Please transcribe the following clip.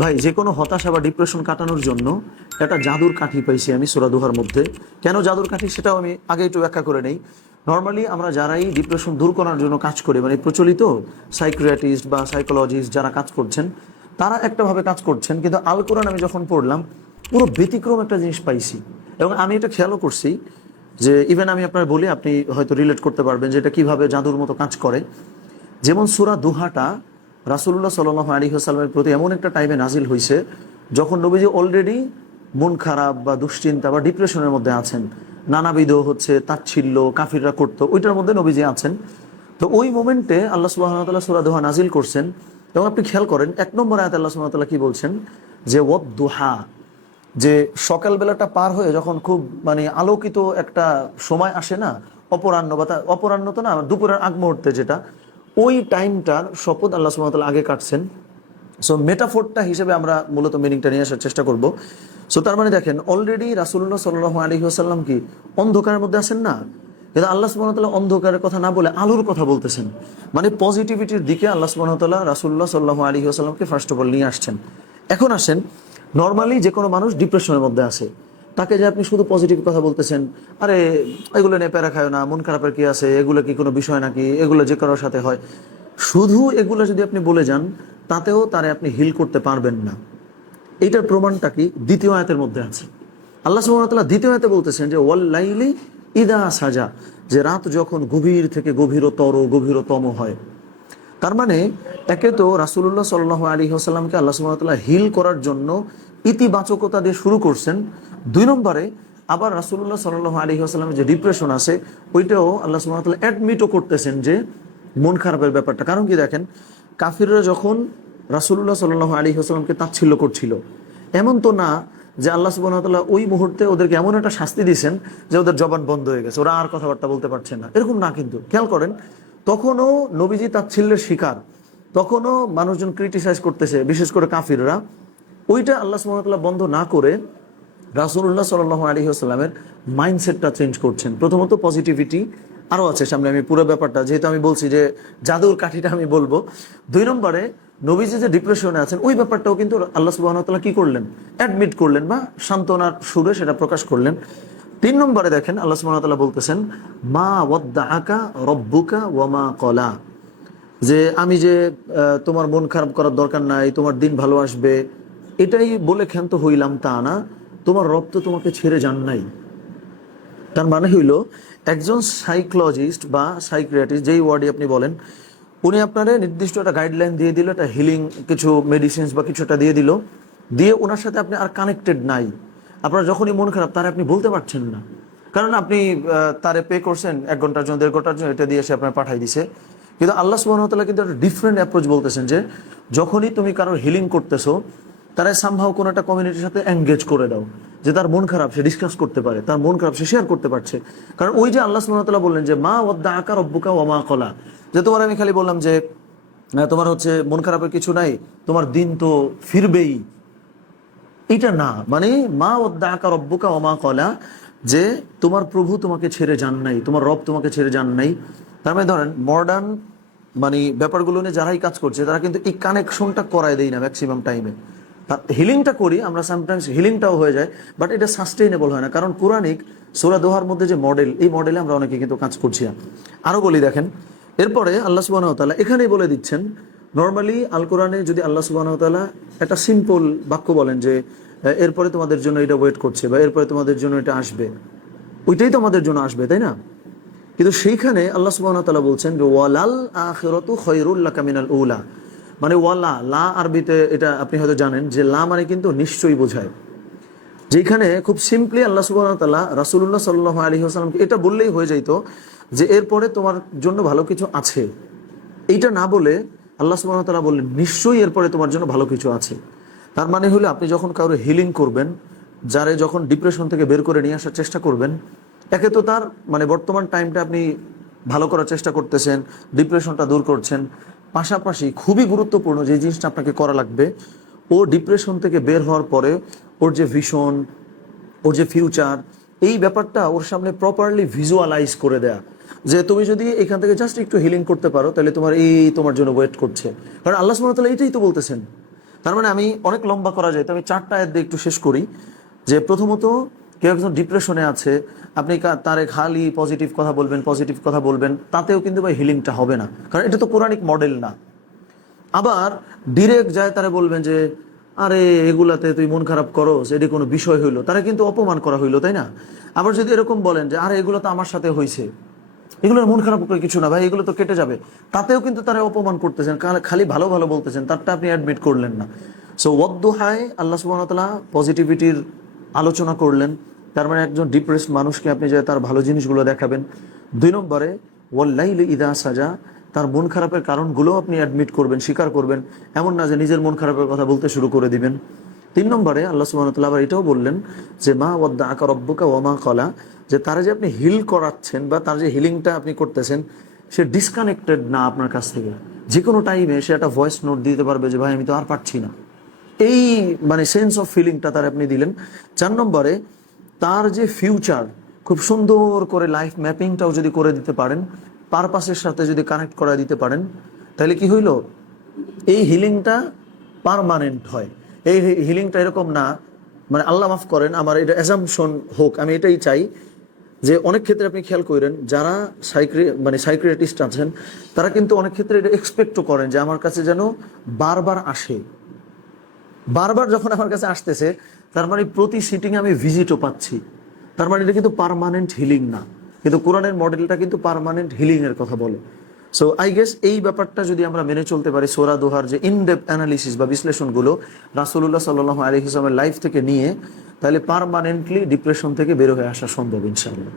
ভাই যে কোনো হতাশা বা ডিপ্রেশন কাটানোর জন্য একটা জাদুর কাঠি পাইছি আমি সূরা দুহার মধ্যে। কেন জাদুর কাঠি সেটাও আমি আগে একটু ব্যাখ্যা করে নেই। নর্মালি আমরা যারাই ডিপ্রেশন দূর করার জন্য কাজ করি, মানে প্রচলিত সাইকিয়াট্রিস্ট বা সাইকোলজিস্ট যারা কাজ করছেন, তারা একটাভাবে কাজ করছেন, কিন্তু আল কোরআন আমি যখন পড়লাম পুরো ব্যতিক্রম একটা জিনিস পাইছি। এবং আমি এটা খেয়ালও করছি যে ইভেন আমি আপনার বলি, আপনি হয়তো রিলেট করতে পারবেন যে এটা কিভাবে জাদুর মতো কাজ করে। যেমন সূরা দুহাটা রাসূলুল্লাহ সাল্লাল্লাহু আলাইহি ওয়াসাল্লামের প্রতি এমন একটা টাইমে নাজিল হয়েছে যখন নবীজি অলরেডি মন খারাপ বা দুশ্চিন্তা বা ডিপ্রেশনের মধ্যে আছেন, নানাবিধ হচ্ছে তাচ্ছিল্য কাফিররা করতো, ওইটার মধ্যে নবীজি আছেন। তো ওই মোমেন্টে আল্লাহ সুবহানাহু ওয়া তাআলা সূরা দুহা নাজিল করছেন। এবং আপনি খেয়াল করেন 1 নম্বর আয়াতে আল্লাহ সুবহানাহু ওয়া তাআলা কি বলছেন, যে ওয়াদ দুহা, যে সকালবেলাটা পার হয়ে যখন খুব মানে আলোকিত একটা সময় আসে না, অপরাহ্ন বা অপরাহ্ন তো না, দুপুরের আগ মুহূর্তে যেটা, ওই টাইমটার শপথ আল্লাহ সুবহানাহু ওয়া তাআলা আগে কাটছেন। সো মেটাফোরটা হিসেবে আমরা মূলত মিনিংটা নিয়ে আসার চেষ্টা করব। সো তার মানে দেখেন অলরেডি রাসূলুল্লাহ সাল্লাল্লাহু আলাইহি ওয়াসাল্লাম কি অন্ধকারের মধ্যে আছেন না, কিন্তু আল্লাহ সুবহানাহু ওয়া তাআলা অন্ধকারের কথা না বলে আলোর কথা বলতেছেন। মানে পজিটিভিটির দিকে আল্লাহ সুবহানাহু ওয়া তাআলা রাসূলুল্লাহ সাল্লাল্লাহু আলাইহি ওয়াসাল্লামকে ফার্স্ট অফ অল নিয়ে আসছেন। এখন আসেন, নর্মালি যে কোনো মানুষ ডিপ্রেশনের মধ্যে আছে, তাকে যে আপনি শুধু পজিটিভ কথা বলতেছেন, আরে এগুলো নিয়ে প্যারা খায় না, মন খারাপের কি আছে, এগুলো কি কোনো বিষয় নাকি, এগুলো যে কারোর সাথে হয়, শুধু এগুলো যদি আপনি বলে যান তাতেও তারে আপনি হিল করতে পারবেন না। এইটার প্রমাণটা কি দ্বিতীয় আয়াতের মধ্যে আছে। আল্লাহ সুবহানাহু ওয়া তাআলা দ্বিতীয় আয়াতে বলতেছেন যে ওয়াল্লাইলি ইদা সাজা, যে রাত যখন গভীর থেকে গভীরতর গভীরতম হয়। তার মানে একে তো রাসূলুল্লাহ সাল্লাল্লাহু আলাইহি ওয়াসাল্লামকে আল্লাহ সুবহানাহু ওয়া তাআলা হিল করার জন্য ইতিবাচকতা দিয়ে শুরু করছেন। 2 নম্বরে আবার রাসূলুল্লাহ সাল্লাল্লাহু আলাইহি ওয়াসাল্লামের যে ডিপ্রেশন আছে ওইটাও আল্লাহ সুবহানাহু ওয়া তাআলা অ্যাডমিটও করতেছেন যে মন খারাপের ব্যাপারটা। কারণ কি দেখেন, কাফিররা যখন রাসূলুল্লাহ সাল্লাল্লাহু আলাইহি ওয়াসাল্লামকে তাচ্ছিল্য করছিল, এমন তো না যে আল্লাহ সুবহানাহু ওয়া তাআলা ওই মুহূর্তে ওদেরকে এমন একটা শাস্তি দিয়েছেন যে ওদের জবান বন্ধ হয়ে গেছে, ওরা আর কথাবার্তা বলতে পারছে না, এরকম না। কিন্তু খেয়াল করেন, তখনও নবীজি তাচ্ছিল্যের শিকার, তখনও মানুষজন ক্রিটিসাইজ করতেছে, বিশেষ করে কাফিররা। ওইটা আল্লাহ সুবহানাহু ওয়া তাআলা বন্ধ না করে রাসূলুল্লাহ সাল্লাল্লাহু আলাইহি ওয়াসাল্লামের মাইন্ডসেটটা চেঞ্জ করছেন। প্রথমত পজিটিভিটি আরও আছে সামনে, আমি পুরো ব্যাপারটা যেহেতু আমি বলছি যে জাদুর কাঠিটা আমি বলবো। 2 নম্বরে নবীজি যে ডিপ্রেশনে আছেন ওই ব্যাপারটাও কিন্তু আল্লাহ সুবহানাহু ওয়া তাআলা কি করলেন, অ্যাডমিট করলেন বা সান্ত্বনার সুরে সেটা প্রকাশ করলেন। 3 নম্বরে দেখেন আল্লাহ সুবহানাহু ওয়া তাআলা বলতেছেন মা ওয়াদ্দাআকা রব্বুকা ওয়া মা ক্বালা, যে আমি যে তোমার মন খারাপ করার দরকার নাই, তোমার দিন ভালো আসবে এটাই বলে ক্ষান্ত হইলাম তা না, তোমার রব তো তোমাকে ছেড়ে যান নাই। তার মানে হইল একজন সাইকোলজিস্ট বা সাইকিয়াট্রিস্ট যেই ওয়ার্ডই আপনি বলেন, উনি আপনারে নির্দিষ্ট একটা গাইডলাইন দিয়ে দিল, একটা হিলিং কিছু মেডিসিনস বা কিছুটা দিয়ে দিল, দিয়ে ওনার সাথে আপনি আর কানেক্টেড নাই। আপনার যখনই মন খারাপ তারে আপনি বলতে পারছেন না, কারণ আপনি তারে পে করছেন 1 ঘন্টার জন্য 1.5 ঘন্টার জন্য, এটা দিয়ে সে আপনার পাঠাই দিছে। কিন্তু আল্লাহ সুবহানাহু ওয়া তাআলা কিন্তু একটা ডিফারেন্ট অ্যাপ্রোচ বলতেছেন যে যখনই তুমি কারোর হিলিং করতেছো, তারা সামহাও কোনো একটা কমিউনিটির সাথে এঙ্গেজ করে দাও, যে তার মন খারাপ সে ডিসকাস করতে পারে, তার মন খারাপ সে শেয়ার করতে পারছে। কারণ ওই যে আল্লাহ সুবহানাহু ওয়া তাআলা বললেন যে মা ওয়াদ্দাআকা রব্বুকা ওয়া মা ক্বালা, যে তোমার আমি খালি বললাম যে তোমার হচ্ছে মন খারাপের কিছু নাই, তোমার দিন তো ফিরবেই, এটা না। মানে মা ওয়াদ্দাআকা রব্বুকা ওয়া মা ক্বালা, যে তোমার প্রভু তোমাকে ছেড়ে যান নাই, তোমার রব তোমাকে ছেড়ে যান নাই। তার মানে ধরেন মডার্ন মানে ব্যাপারগুলো নিয়ে যারাই কাজ করছে তারা কিন্তু এই কানেকশনটা করায় দেয় না ম্যাক্সিমাম টাইমে। হিলিংটা করি আমরা, সামটাইমস হিলিংটাও হয়ে যায়, বাট এটা সাস্টেইনেবল হয় না। কারণ কোরআনিক সূরা দোহার মধ্যে যে মডেল, এই মডেলে আমরা অনেকে কিন্তু কাজ করছি না। আরও বলি দেখেন, এরপরে আল্লাহ সুবহানাহু ওয়া তাআলা এখানেই বলে দিচ্ছেন, নর্মালি আল কোরআনে যদি আল্লাহ সুবহানাহু ওয়া তাআলা একটা সিম্পল বাক্য বলেন যে এরপরে তোমাদের জন্য এটা ওয়েট করছে বা এরপরে তোমাদের জন্য এটা আসবে, ওইটাই তো আমাদের জন্য আসবে, তাই না? কিন্তু সেইখানে আল্লাহ সুবহানাহু ওয়া তাআলা বলছেন যে ওয়ালাল আখিরাতু খায়রুল লাকা মিনাল উলা, মানে ওয়ালা লা আরবিতে এটা আপনি হয়তো জানেন যে লা মানে কিন্তু নিশ্চয়ই বোঝায়। যেখানে খুব সিম্পলি আল্লাহ সুবহানাহু ওয়া তাআলা রাসূলুল্লাহ সাল্লাল্লাহু আলাইহি ওয়াসাল্লামকে এটা বললেই হয়ে যাইতো যে এরপরে তোমার জন্য ভালো কিছু আছে, এইটা না বলে আল্লাহ সুবহানাহু ওয়া তাআলা বললেন নিশ্চয়ই এরপরে তোমার জন্য ভালো কিছু আছে। তার মানে হলো আপনি যখন কাউকে হিলিং করবেন, যারে যখন ডিপ্রেশন থেকে বের করে নিয়ে আসার চেষ্টা করবেন, একে তো তার মানে বর্তমান টাইমটা আপনি ভালো করার চেষ্টা করতেছেন, ডিপ্রেশনটা দূর করছেন, পাশাপাশি খুবই গুরুত্বপূর্ণ যে জিনিসটা আপনাকে করা লাগবে, ও ডিপ্রেশন থেকে বের হওয়ার পরে ওর যে ভিশন, ওর যে ফিউচার, এই ব্যাপারটা ওর সামনে প্রপারলি ভিজুয়ালাইজ করে দেয়া, যে তুমি যদি এখান থেকে জাস্ট একটু হিলিং করতে পারো তাহলে তোমার এই তোমার জন্য ওয়েট করছে। কারণ আল্লাহ সুবহানাহু ওয়া তাআলা এটাই তো বলতেছেন তার মানে আমি অনেক লম্বা করা যায়, তো আমি 4টা আয়াত দিয়ে একটু শেষ করি। যে প্রথমত কেউ একজন ডিপ্রেশনে আছে, আপনি তারে খালি পজিটিভ কথা বলবেন, পজিটিভ কথা বলবেন, তাতেও কিন্তু ভাই হিলিংটা হবে না, কারণ এটা তো কোরআনিক মডেল না। আবার ডিরেক্ট যায় তারা বলবেন যে আরে এগুলাতে তুই মন খারাপ করো, এটি কোনো বিষয় হইলো, তারা কিন্তু অপমান করা হইলো, তাই না? আবার যদি এরকম বলেন যে আরে এগুলো তো আমার সাথে হয়েছে, এগুলোর মন খারাপ করে কিছু না ভাই, এগুলো তো কেটে যাবে, তাতেও কিন্তু তারা অপমান করতেছেন, খালি ভালো ভালো বলতেছেন, তারটা আপনি অ্যাডমিট করলেন না। সো ওয়াদ্দুহায় আল্লাহ সুবহানাহু ওয়া তাআলা পজিটিভিটির আলোচনা করলেন। তার মানে একজন ডিপ্রেসড মানুষকে আপনি যে তার ভালো জিনিসগুলো দেখাবেন। 2 নম্বরে ওয়াল্লাইলি ইদা সাজা, তার মন খারাপের কারণগুলো আপনি অ্যাডমিট করবেন, স্বীকার করবেন, এমন না যে নিজের মন খারাপের কথা বলতে শুরু করে দিবেন। 3 নম্বরে আল্লাহ সুবহানাহু ওয়া তাআলা আবার এটাও বললেন যে মা ওয়াদ্দাআকা রাব্বুকা ওয়া মা ক্বালা, যে তারা যে আপনি হিল করাচ্ছেন বা তার যে হিলিংটা আপনি করতেছেন, সে ডিসকানেক্টেড না আপনার কাছ থেকে। যে কোনো টাইমে সে একটা ভয়েস নোট দিতে পারবে যে ভাই আমি তো আর পারছি না, এই মানে সেন্স অফ ফিলিংটা তার আপনি দিলেন। 4 নম্বরে তার যে ফিউচার, খুব সুন্দর করে লাইফ ম্যাপিংটাও যদি করে দিতে পারেন, পারপাসের সাথে যদি কানেক্ট করা দিতে পারেন, তাহলে কি হইল, এই হিলিংটা পার্মানেন্ট হয়। এই হিলিংটা এরকম না, মানে আল্লাহ মাফ করেন আমার এটা অ্যাজাম্পশন হোক, আমি এটাই চাই যে অনেক ক্ষেত্রে আপনি খেয়াল করেন যারা সাইক্রিয়াটিস্ট আছেন, তারা কিন্তু অনেক ক্ষেত্রে এটা এক্সপেক্টও করেন যে আমার কাছে যেন বারবার আসে। বারবার যখন আমার কাছে আসতেছে, তার মানে প্রতি সিটিং আমি ভিজিটও পাচ্ছি, তার মানে এটা কিন্তু পার্মানেন্ট হিলিং না। কিন্তু কোরআনের মডেলটা কিন্তু পার্মানেন্ট হিলিং এর কথা বলে। সো আই গেস এই ব্যাপারটা যদি আমরা মেনে চলতে পারি, সূরা দোহার যে ইনডেপথ অ্যানালিসিস বা বিশ্লেষণগুলো রাসূলুল্লাহ সাল্লাল্লাহু আলাইহি ওয়াসাল্লামের লাইফ থেকে নিয়ে, তাহলে পার্মানেন্টলি ডিপ্রেশন থেকে বের হয়ে আসা সম্ভব ইনশাআল্লাহ।